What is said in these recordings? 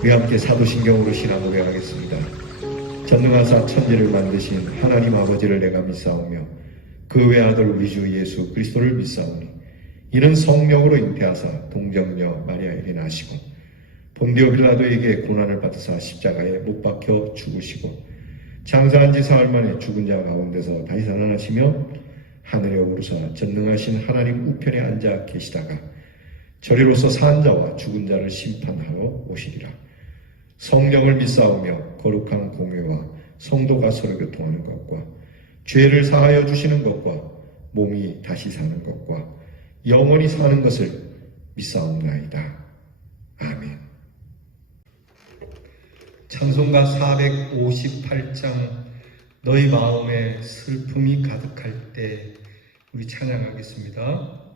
우리 함께 사도신경으로 신앙 고백하겠습니다. 전능하사 천지를 만드신 하나님 아버지를 내가 믿사오며 그 외아들 우리 주 예수 그리스도를 믿사오니 이는 성령으로 잉태하사 동정녀 마리아에게 나시고 본디오 빌라도에게 고난을 받으사 십자가에 못 박혀 죽으시고 장사한 지 사흘 만에 죽은 자 가운데서 다시 살아나시며 하늘에 오르사 전능하신 하나님 우편에 앉아 계시다가 저리로서 산 자와 죽은 자를 심판하러 오시리라. 성령을 믿사오며 거룩한 공회와 성도가 서로 교통하는 것과 죄를 사하여 주시는 것과 몸이 다시 사는 것과 영원히 사는 것을 믿사옵나이다. 아멘. 찬송가 458장 너희 마음에 슬픔이 가득할 때 우리 찬양하겠습니다.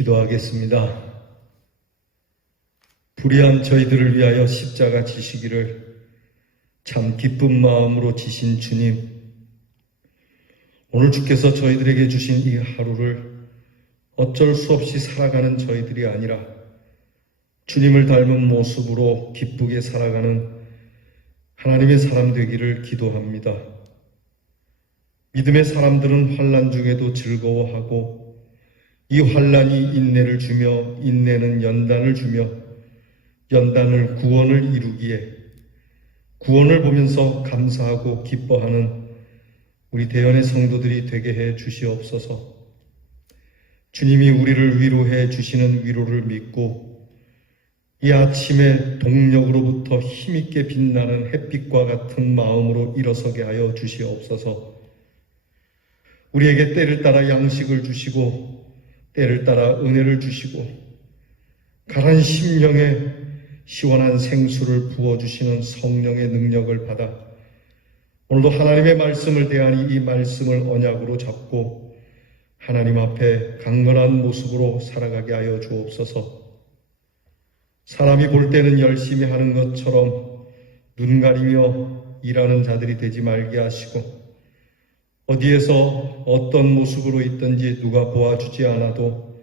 기도하겠습니다. 불의한 저희들을 위하여 십자가 지시기를 참 기쁜 마음으로 지신 주님, 오늘 주께서 저희들에게 주신 이 하루를 어쩔 수 없이 살아가는 저희들이 아니라 주님을 닮은 모습으로 기쁘게 살아가는 하나님의 사람 되기를 기도합니다. 믿음의 사람들은 환난 중에도 즐거워하고 이 환난이 인내를 주며 인내는 연단을 주며 연단을 구원을 이루기에 구원을 보면서 감사하고 기뻐하는 우리 대연의 성도들이 되게 해 주시옵소서. 주님이 우리를 위로해 주시는 위로를 믿고 이 아침에 동력으로부터 힘있게 빛나는 햇빛과 같은 마음으로 일어서게 하여 주시옵소서. 우리에게 때를 따라 양식을 주시고 때를 따라 은혜를 주시고 가란 심령에 시원한 생수를 부어주시는 성령의 능력을 받아 오늘도 하나님의 말씀을 대하니 이 말씀을 언약으로 잡고 하나님 앞에 강건한 모습으로 살아가게 하여 주옵소서. 사람이 볼 때는 열심히 하는 것처럼 눈 가리며 일하는 자들이 되지 말게 하시고, 어디에서 어떤 모습으로 있든지 누가 보아주지 않아도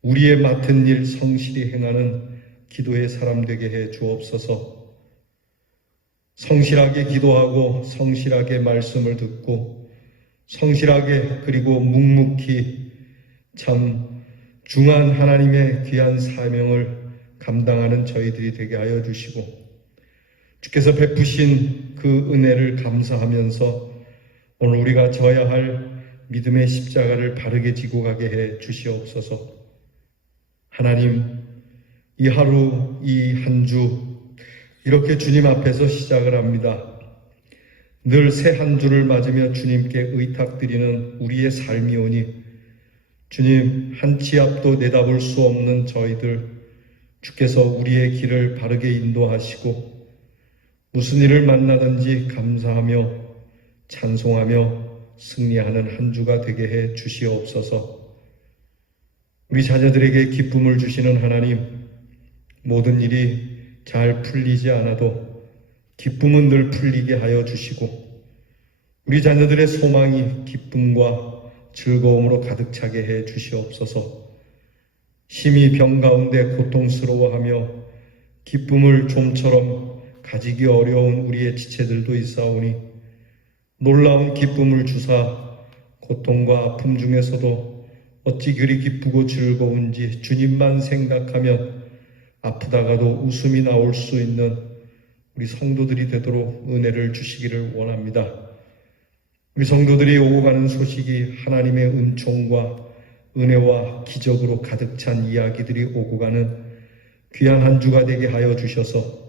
우리의 맡은 일 성실히 행하는 기도의 사람 되게 해 주옵소서. 성실하게 기도하고 성실하게 말씀을 듣고 성실하게 그리고 묵묵히 참 중한 하나님의 귀한 사명을 감당하는 저희들이 되게 하여 주시고, 주께서 베푸신 그 은혜를 감사하면서 오늘 우리가 져야 할 믿음의 십자가를 바르게 지고 가게 해 주시옵소서. 하나님, 이 하루, 이 한 주 이렇게 주님 앞에서 시작을 합니다. 늘 새 한 주를 맞으며 주님께 의탁드리는 우리의 삶이오니, 주님, 한 치 앞도 내다볼 수 없는 저희들, 주께서 우리의 길을 바르게 인도하시고 무슨 일을 만나든지 감사하며 찬송하며 승리하는 한 주가 되게 해 주시옵소서. 우리 자녀들에게 기쁨을 주시는 하나님, 모든 일이 잘 풀리지 않아도 기쁨은 늘 풀리게 하여 주시고, 우리 자녀들의 소망이 기쁨과 즐거움으로 가득 차게 해 주시옵소서. 심히 병 가운데 고통스러워하며 기쁨을 좀처럼 가지기 어려운 우리의 지체들도 있사오니, 놀라운 기쁨을 주사 고통과 아픔 중에서도 어찌 그리 기쁘고 즐거운지 주님만 생각하면 아프다가도 웃음이 나올 수 있는 우리 성도들이 되도록 은혜를 주시기를 원합니다. 우리 성도들이 오고 가는 소식이 하나님의 은총과 은혜와 기적으로 가득 찬 이야기들이 오고 가는 귀한 한 주가 되게 하여 주셔서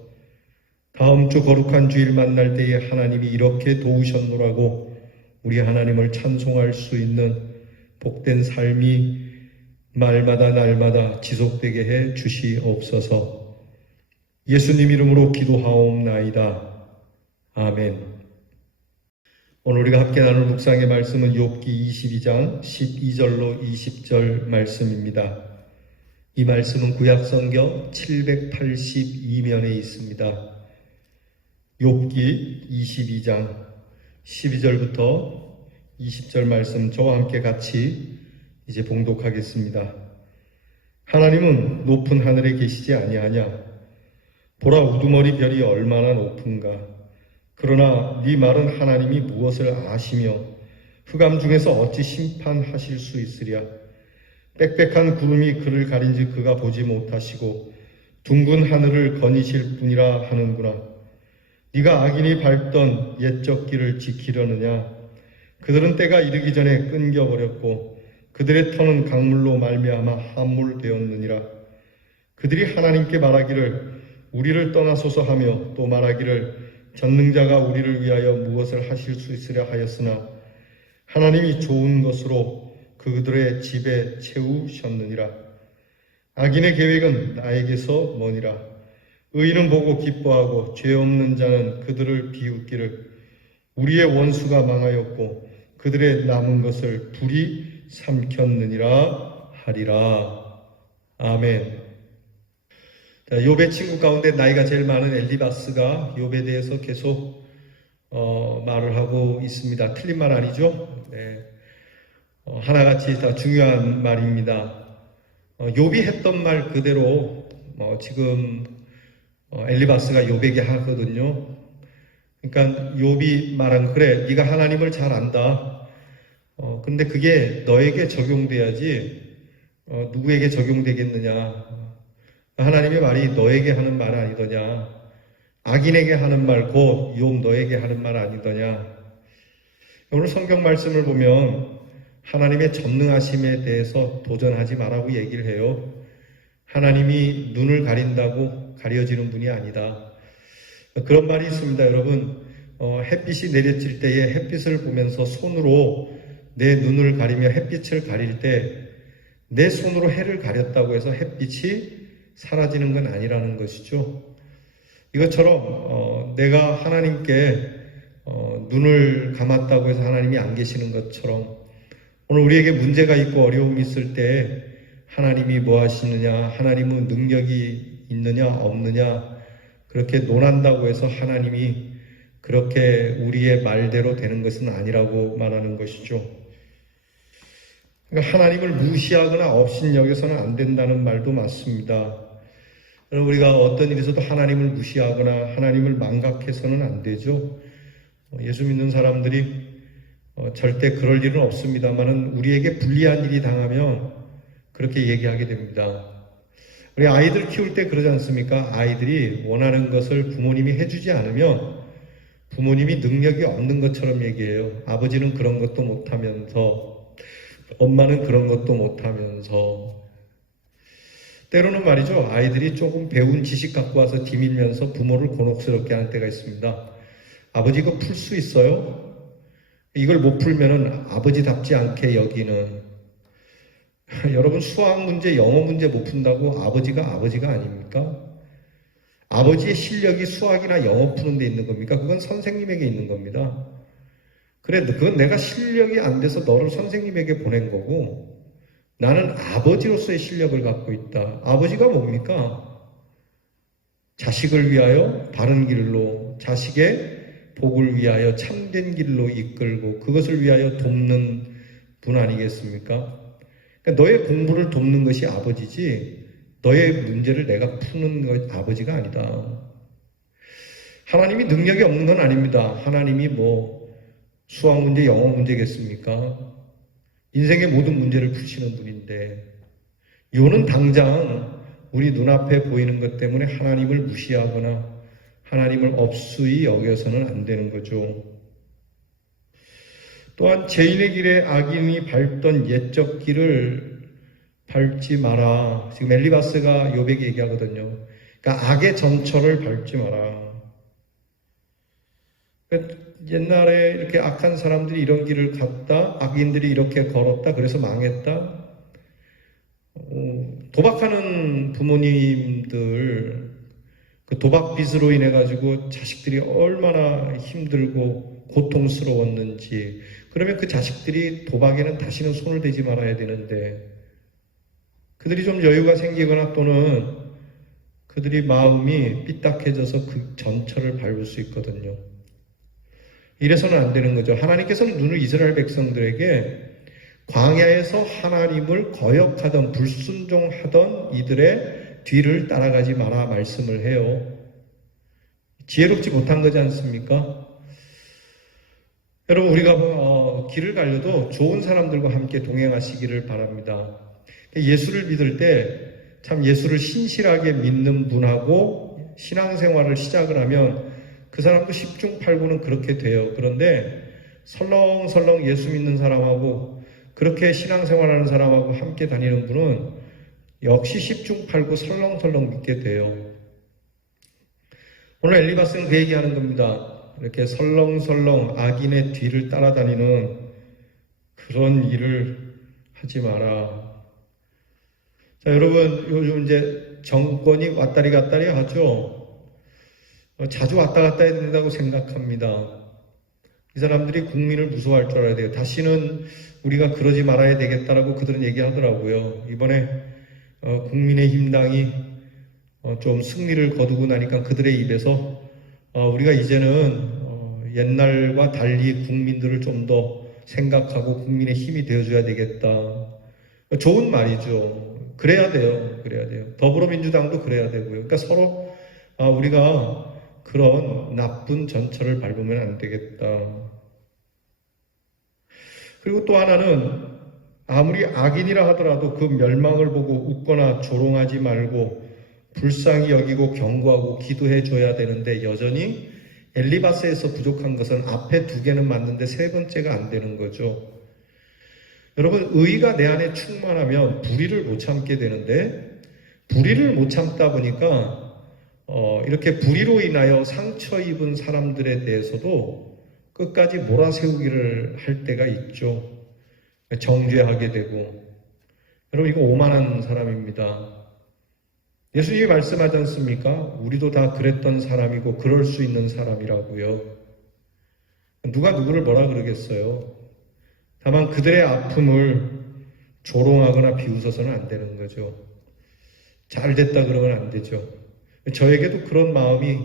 다음 주 거룩한 주일 만날 때에 하나님이 이렇게 도우셨노라고 우리 하나님을 찬송할 수 있는 복된 삶이 말마다 날마다 지속되게 해 주시옵소서. 예수님 이름으로 기도하옵나이다. 아멘. 오늘 우리가 함께 나눌 묵상의 말씀은 욥기 22장 12절로 20절 말씀입니다. 이 말씀은 구약성경 782면에 있습니다. 욥기 22장 12절부터 20절 말씀 저와 함께 같이 이제 봉독하겠습니다. 하나님은 높은 하늘에 계시지 아니하냐? 보라, 우두머리 별이 얼마나 높은가? 그러나 네 말은 하나님이 무엇을 아시며 흑암 중에서 어찌 심판하실 수 있으랴? 빽빽한 구름이 그를 가린지 그가 보지 못하시고 둥근 하늘을 거니실 뿐이라 하는구나. 네가 악인이 밟던 옛적 길을 지키려느냐? 그들은 때가 이르기 전에 끊겨버렸고 그들의 터는 강물로 말미암아 함몰되었느니라. 그들이 하나님께 말하기를 우리를 떠나소서 하며 또 말하기를 전능자가 우리를 위하여 무엇을 하실 수 있으랴 하였으나 하나님이 좋은 것으로 그들의 집에 채우셨느니라. 악인의 계획은 나에게서 머니라. 의인은 보고 기뻐하고 죄 없는 자는 그들을 비웃기를 우리의 원수가 망하였고 그들의 남은 것을 불이 삼켰느니라 하리라. 아멘. 욥의 친구 가운데 나이가 제일 많은 엘리바스가 욥에 대해서 계속 말을 하고 있습니다. 틀린 말 아니죠? 네. 하나같이 다 중요한 말입니다. 욥이 했던 말 그대로 지금 엘리바스가 욥에게 하거든요. 그러니까 욥이 말한 그래, 네가 하나님을 잘 안다. 근데 그게 너에게 적용돼야지 누구에게 적용되겠느냐? 하나님의 말이 너에게 하는 말 아니더냐? 악인에게 하는 말, 곧 욥 너에게 하는 말 아니더냐? 오늘 성경 말씀을 보면 하나님의 전능하심에 대해서 도전하지 말라고 얘기를 해요. 하나님이 눈을 가린다고 가려지는 분이 아니다. 그런 말이 있습니다. 여러분, 햇빛이 내려질 때에 햇빛을 보면서 손으로 내 눈을 가리며 햇빛을 가릴 때 내 손으로 해를 가렸다고 해서 햇빛이 사라지는 건 아니라는 것이죠. 이것처럼 내가 하나님께 눈을 감았다고 해서 하나님이 안 계시는 것처럼 오늘 우리에게 문제가 있고 어려움이 있을 때 하나님이 뭐 하시느냐, 하나님은 능력이 있느냐 없느냐 그렇게 논한다고 해서 하나님이 그렇게 우리의 말대로 되는 것은 아니라고 말하는 것이죠. 그러니까 하나님을 무시하거나 업신여겨서는 안 된다는 말도 맞습니다. 우리가 어떤 일에서도 하나님을 무시하거나 하나님을 망각해서는 안 되죠. 예수 믿는 사람들이 절대 그럴 일은 없습니다만은 우리에게 불리한 일이 당하면 그렇게 얘기하게 됩니다. 우리 아이들 키울 때 그러지 않습니까? 아이들이 원하는 것을 부모님이 해주지 않으면 부모님이 능력이 없는 것처럼 얘기해요. 아버지는 그런 것도 못하면서, 엄마는 그런 것도 못하면서. 때로는 말이죠, 아이들이 조금 배운 지식 갖고 와서 뒤밀면서 부모를 곤혹스럽게 하는 때가 있습니다. 아버지 이거 풀 수 있어요? 이걸 못 풀면은 아버지답지 않게 여기는. 여러분, 수학 문제, 영어 문제 못 푼다고 아버지가 아닙니까? 아버지의 실력이 수학이나 영어 푸는 데 있는 겁니까? 그건 선생님에게 있는 겁니다. 그래, 그건 내가 실력이 안 돼서 너를 선생님에게 보낸 거고, 나는 아버지로서의 실력을 갖고 있다. 아버지가 뭡니까? 자식을 위하여 바른 길로, 자식의 복을 위하여 참된 길로 이끌고 그것을 위하여 돕는 분 아니겠습니까? 그러니까 너의 공부를 돕는 것이 아버지지 너의 문제를 내가 푸는 것 아버지가 아니다. 하나님이 능력이 없는 건 아닙니다. 하나님이 뭐 수학 문제, 영어 문제겠습니까? 인생의 모든 문제를 푸시는 분인데 요는 당장 우리 눈앞에 보이는 것 때문에 하나님을 무시하거나 하나님을 업수히 여겨서는 안 되는 거죠. 또한 죄인의 길에 악인이 밟던 옛적 길을 밟지 마라. 지금 엘리바스가 욥에게 얘기하거든요. 그러니까 악의 전철을 밟지 마라. 그러니까 옛날에 이렇게 악한 사람들이 이런 길을 갔다, 악인들이 이렇게 걸었다, 그래서 망했다. 도박하는 부모님들, 그 도박빚으로 인해 가지고 자식들이 얼마나 힘들고 고통스러웠는지. 그러면 그 자식들이 도박에는 다시는 손을 대지 말아야 되는데 그들이 좀 여유가 생기거나 또는 그들이 마음이 삐딱해져서 그 전철을 밟을 수 있거든요. 이래서는 안 되는 거죠. 하나님께서는 눈을 이스라엘 백성들에게 광야에서 하나님을 거역하던 불순종하던 이들의 뒤를 따라가지 마라 말씀을 해요. 지혜롭지 못한 거지 않습니까? 여러분, 우리가 길을 가려도 좋은 사람들과 함께 동행하시기를 바랍니다. 예수를 믿을 때 참 예수를 신실하게 믿는 분하고 신앙생활을 시작을 하면 그 사람도 10중 8구는 그렇게 돼요. 그런데 설렁설렁 예수 믿는 사람하고 그렇게 신앙생활하는 사람하고 함께 다니는 분은 역시 10중 8구 설렁설렁 믿게 돼요. 오늘 엘리바스는 그 얘기하는 겁니다. 이렇게 설렁설렁 악인의 뒤를 따라다니는 그런 일을 하지 마라. 자, 여러분, 요즘 이제 정권이 왔다리 갔다리 하죠. 자주 왔다 갔다 해야 된다고 생각합니다. 이 사람들이 국민을 무서워할 줄 알아야 돼요. 다시는 우리가 그러지 말아야 되겠다라고 그들은 얘기하더라고요. 이번에 국민의힘당이 좀 승리를 거두고 나니까 그들의 입에서 우리가 이제는 옛날과 달리 국민들을 좀 더 생각하고 국민의 힘이 되어줘야 되겠다. 좋은 말이죠. 그래야 돼요. 그래야 돼요. 더불어민주당도 그래야 되고요. 그러니까 서로 우리가 그런 나쁜 전철을 밟으면 안 되겠다. 그리고 또 하나는 아무리 악인이라 하더라도 그 멸망을 보고 웃거나 조롱하지 말고 불쌍히 여기고 경고하고 기도해 줘야 되는데 여전히 엘리바스에서 부족한 것은 앞에 두 개는 맞는데 세 번째가 안 되는 거죠. 여러분, 의가 내 안에 충만하면 불의를 못 참게 되는데 불의를 못 참다 보니까 이렇게 불의로 인하여 상처 입은 사람들에 대해서도 끝까지 몰아세우기를 할 때가 있죠. 정죄하게 되고. 여러분, 이거 오만한 사람입니다. 예수님이 말씀하지 않습니까? 우리도 다 그랬던 사람이고 그럴 수 있는 사람이라고요. 누가 누구를 뭐라 그러겠어요? 다만 그들의 아픔을 조롱하거나 비웃어서는 안 되는 거죠. 잘 됐다 그러면 안 되죠. 저에게도 그런 마음이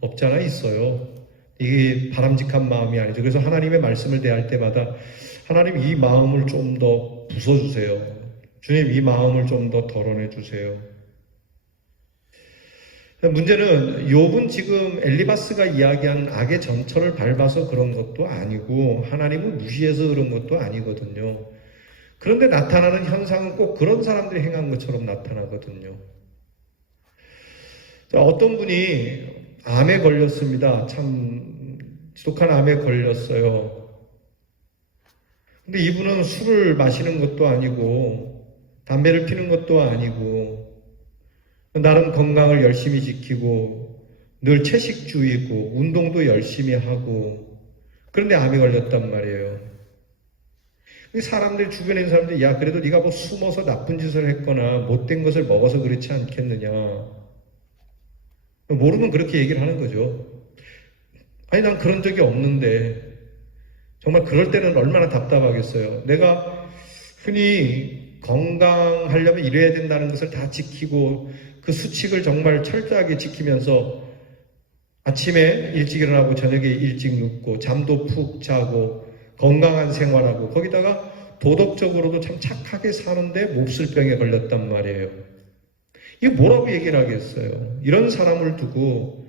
없잖아 있어요. 이게 바람직한 마음이 아니죠. 그래서 하나님의 말씀을 대할 때마다 하나님 이 마음을 좀 더 부숴주세요. 주님 이 마음을 좀 더 덜어내 주세요. 문제는 욥은 지금 엘리바스가 이야기한 악의 전철을 밟아서 그런 것도 아니고 하나님을 무시해서 그런 것도 아니거든요. 그런데 나타나는 현상은 꼭 그런 사람들이 행한 것처럼 나타나거든요. 어떤 분이 암에 걸렸습니다. 참 지독한 암에 걸렸어요. 근데 이분은 술을 마시는 것도 아니고 담배를 피는 것도 아니고 나름 건강을 열심히 지키고 늘 채식주의고 운동도 열심히 하고 그런데 암에 걸렸단 말이에요. 사람들 주변에 있는 사람들이 야 그래도 네가 뭐 숨어서 나쁜 짓을 했거나 못된 것을 먹어서 그렇지 않겠느냐. 모르면 그렇게 얘기를 하는 거죠. 아니 난 그런 적이 없는데 정말 그럴 때는 얼마나 답답하겠어요. 내가 흔히 건강하려면 이래야 된다는 것을 다 지키고 그 수칙을 정말 철저하게 지키면서 아침에 일찍 일어나고 저녁에 일찍 눕고 잠도 푹 자고 건강한 생활하고 거기다가 도덕적으로도 참 착하게 사는데 몹쓸 병에 걸렸단 말이에요. 이게 뭐라고 얘기를 하겠어요? 이런 사람을 두고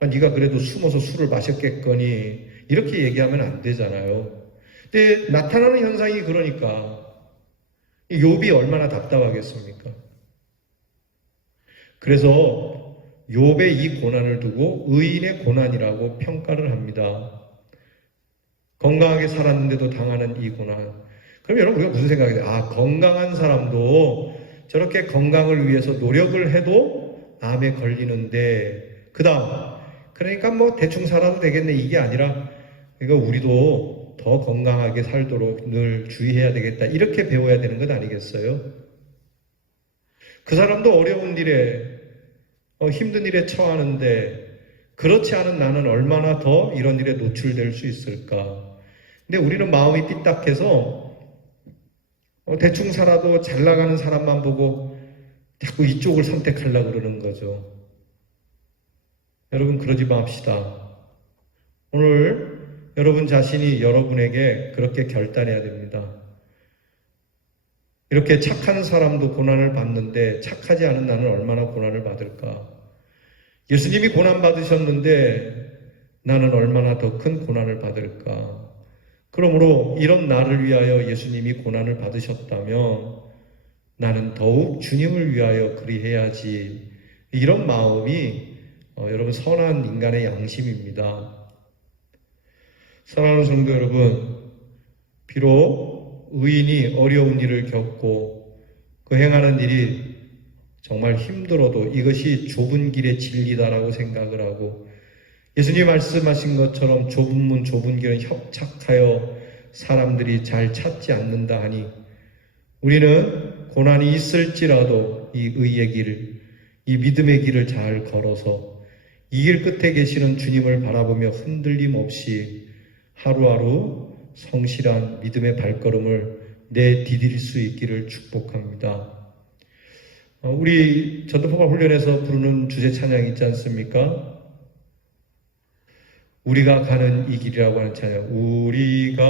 네가 그래도 숨어서 술을 마셨겠거니 이렇게 얘기하면 안 되잖아요. 근데 나타나는 현상이 그러니까 욥이 얼마나 답답하겠습니까? 그래서 욥의 이 고난을 두고 의인의 고난이라고 평가를 합니다. 건강하게 살았는데도 당하는 이 고난. 그럼 여러분 우리가 무슨 생각이에요? 아, 건강한 사람도 저렇게 건강을 위해서 노력을 해도 암에 걸리는데 그 다음 그러니까 뭐 대충 살아도 되겠네 이게 아니라 그러니까 우리도 더 건강하게 살도록 늘 주의해야 되겠다 이렇게 배워야 되는 것 아니겠어요? 그 사람도 어려운 일에 힘든 일에 처하는데 그렇지 않은 나는 얼마나 더 이런 일에 노출될 수 있을까? 근데 우리는 마음이 삐딱해서 대충 살아도 잘 나가는 사람만 보고 자꾸 이쪽을 선택하려고 그러는 거죠. 여러분 그러지 맙시다. 오늘 여러분 자신이 여러분에게 그렇게 결단해야 됩니다. 이렇게 착한 사람도 고난을 받는데 착하지 않은 나는 얼마나 고난을 받을까? 예수님이 고난 받으셨는데 나는 얼마나 더 큰 고난을 받을까? 그러므로 이런 나를 위하여 예수님이 고난을 받으셨다면 나는 더욱 주님을 위하여 그리해야지. 이런 마음이 여러분 선한 인간의 양심입니다. 사랑하는 성도 여러분, 비록 의인이 어려운 일을 겪고 그 행하는 일이 정말 힘들어도 이것이 좁은 길의 진리다라고 생각을 하고 예수님 말씀하신 것처럼 좁은 문 좁은 길은 협착하여 사람들이 잘 찾지 않는다 하니 우리는 고난이 있을지라도 이 의의 길, 이 믿음의 길을 잘 걸어서 이 길 끝에 계시는 주님을 바라보며 흔들림 없이 하루하루 성실한 믿음의 발걸음을 내디딜 수 있기를 축복합니다. 우리 전도포가 훈련에서 부르는 주제 찬양이 있지 않습니까? 우리가 가는 이 길이라고 하는 찬양. 우리가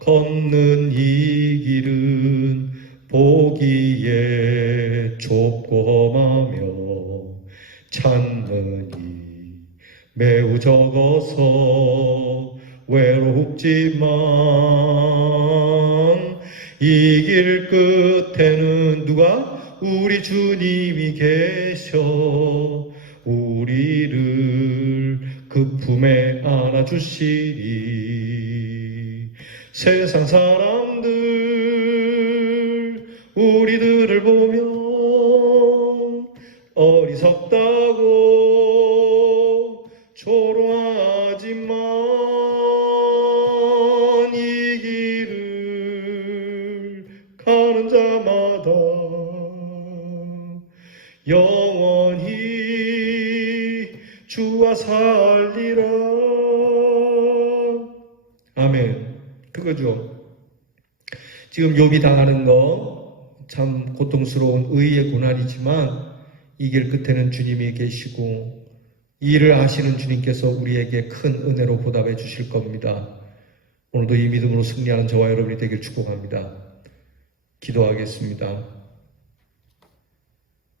걷는 이 길은 보기에 좁고 험하며 찾는 이 매우 적어서 외롭지만 이 길 끝에는 누가? 우리 주님이 계셔 우리를 그 품에 안아주시리. 세상 사람들 우리들을 보며 어리석다고 조롱하지만 이 길을 가는 자마다 영원히 주와 살리라. 아멘. 그거죠. 지금 욥이 당하는 거 참 고통스러운 의의 고난이지만 이 길 끝에는 주님이 계시고 이 일을 아시는 주님께서 우리에게 큰 은혜로 보답해 주실 겁니다. 오늘도 이 믿음으로 승리하는 저와 여러분이 되길 축복합니다. 기도하겠습니다.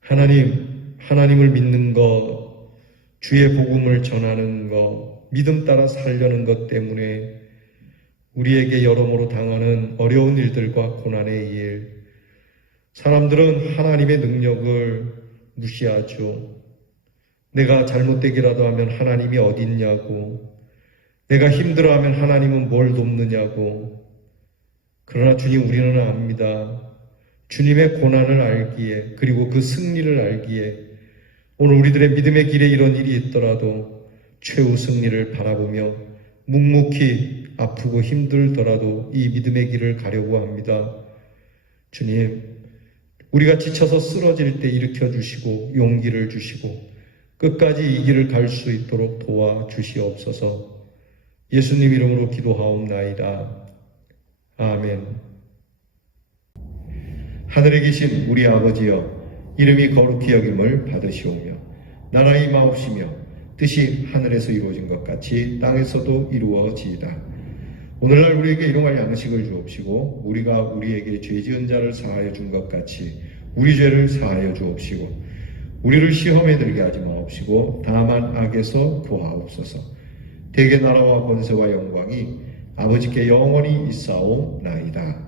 하나님을 믿는 것, 주의 복음을 전하는 것, 믿음 따라 살려는 것 때문에 우리에게 여러모로 당하는 어려운 일들과 고난의 일, 사람들은 하나님의 능력을 무시하죠. 내가 잘못되기라도 하면 하나님이 어디 있냐고, 내가 힘들어하면 하나님은 뭘 돕느냐고. 그러나 주님, 우리는 압니다. 주님의 고난을 알기에, 그리고 그 승리를 알기에 오늘 우리들의 믿음의 길에 이런 일이 있더라도 최후 승리를 바라보며 묵묵히 아프고 힘들더라도 이 믿음의 길을 가려고 합니다. 주님, 우리가 지쳐서 쓰러질 때 일으켜 주시고 용기를 주시고 끝까지 이 길을 갈 수 있도록 도와주시옵소서. 예수님 이름으로 기도하옵나이다. 아멘. 하늘에 계신 우리 아버지여, 이름이 거룩히 여김을 받으시오며 나라의 임하옵시며 뜻이 하늘에서 이루어진 것 같이 땅에서도 이루어지이다. 오늘날 우리에게 일용할 양식을 주옵시고 우리가 우리에게 죄 지은 자를 사하여 준 것 같이 우리 죄를 사하여 주옵시고 우리를 시험에 들게 하지 마옵시고 다만 악에서 구하옵소서. 대개 나라와 권세와 영광이 아버지께 영원히 있사오나이다.